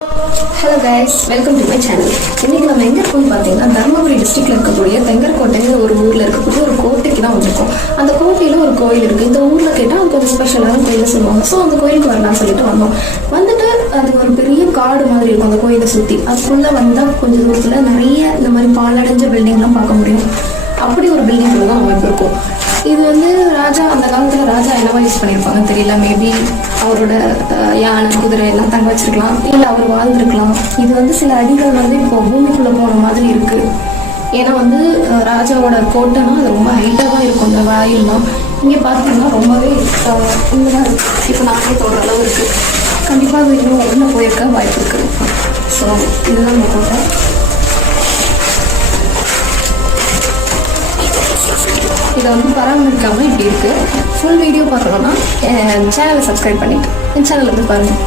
Hello guys, welcome to my channel. இன்னைக்கு நம்ம எங்க இருக்கோம்னு பார்த்தீங்கன்னா தர்மபுரி டிஸ்ட்ரிக்ட்ல இருக்கக்கூடிய தெங்கர்கோட்டைங்கிற ஒரு ஊர்ல இருக்கக்கூடிய ஒரு கோட்டைக்கு தான் வந்திருக்கோம். அந்த கோட்டையில ஒரு கோயில் இருக்கு. இந்த ஊர்ல கேட்டா அது கொஞ்சம் ஸ்பெஷலான கோயில சொல்லுவாங்க. ஸோ அந்த கோயிலுக்கு வரலாம்னு சொல்லிட்டு வந்தோம். வந்துட்டு அது ஒரு பெரிய காடு மாதிரி இருக்கும் அந்த கோயிலை சுத்தி. அதுக்குள்ள வந்தா கொஞ்சம் தூரத்துல நிறைய இந்த மாதிரி பாலடைஞ்ச பில்டிங்லாம் பார்க்க முடியும். அப்படி ஒரு பில்டிங் தான் நம்ம இப்போ இருக்கோம். இது வந்து ராஜா அந்த காலத்தில் ராஜா என்னவா யூஸ் பண்ணியிருப்பாங்கன்னு தெரியல. மேபி அவரோட யானை குதிரை எல்லாம் தங்க வச்சிருக்கலாம், இல்லை அவர் வாழ்ந்துருக்கலாம். இது வந்து சில அடிகள் வந்து இப்போ பூமிக்குள்ளே போன மாதிரி இருக்கு. ஏன்னா வந்து ராஜாவோட கோட்டைனா அது ரொம்ப ஹைட்டாக தான் இருக்கும். அந்த வாயில்லாம் இங்கே பார்த்தீங்கன்னா ரொம்பவே இங்கதான் இருக்கு. இப்போ நானே தொடுற அளவு இருக்கு. கண்டிப்பாக அது இன்னும் உள்ள போயிருக்க வாய்ப்பு இருக்கு. ஸோ இதுதான் நம்ம கோட்டை. இதை வந்து பராமரிக்காமல் இப்படி இருக்குது. ஃபுல் வீடியோ பார்க்கணுன்னா என் சேனலை சப்ஸ்கிரைப் பண்ணிவிட்டு என் சேனலில் போய் பாருங்கள்.